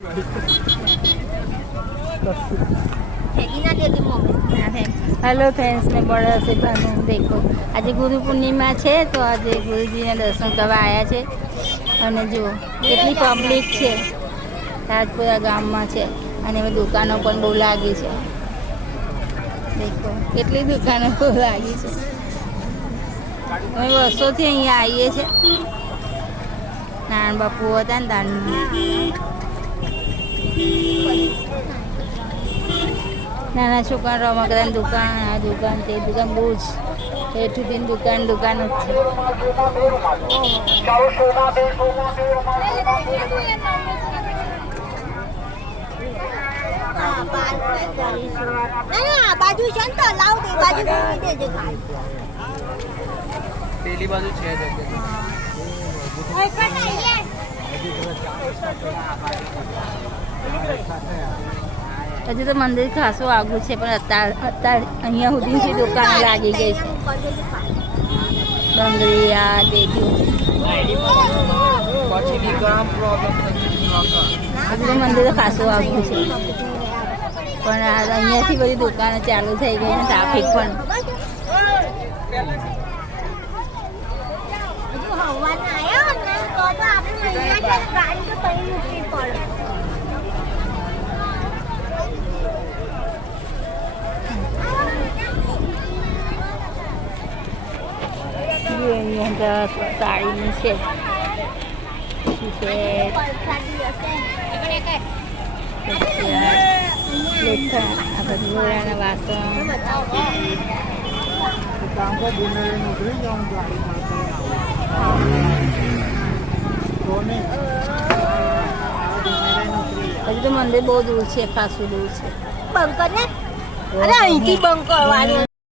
hello friends ने बड़ा से बहनों देखो आज गुरु पूर्णिमा है तो आज गुरुजी ने दर्शन करवा आया है અને જો કેટલી પબ્લિક છે રાજપુરા ગામમાં છે અને દુકાનો પણ બહુ લાગી છે દેખો કેટલી દુકાનો બહુ લાગી છે અમે વર્ષોથી અહીંયા આવીએ છીએ નારાયણ બાપુ હતા ને તાનું નાના છોકરા રમકડાની દુકાન આ દુકાન તે દુકાન બહુ જ એઠું દુકાન જ છે પેલી બાજુ છે હજુ તો મંદિર ખાસું આગું છે પણ અત્યારે અહીંયા સુધીની દુકાનો લાગી ગઈ છે ડુંગળી આ દેખ્યું હજુ તો મંદિર ખાસું આગું છે પણ અહીંયાથી બધી દુકાનો ચાલુ થઈ ગઈ છે ટ્રાફિક પણ અહીંયા સાડીની છે આ બધું વાસણ હજુ તો મંદિર બહુ દૂર છે ખાસું દૂર છે બંકર ને અરે અહીંથી બંક કરવાનું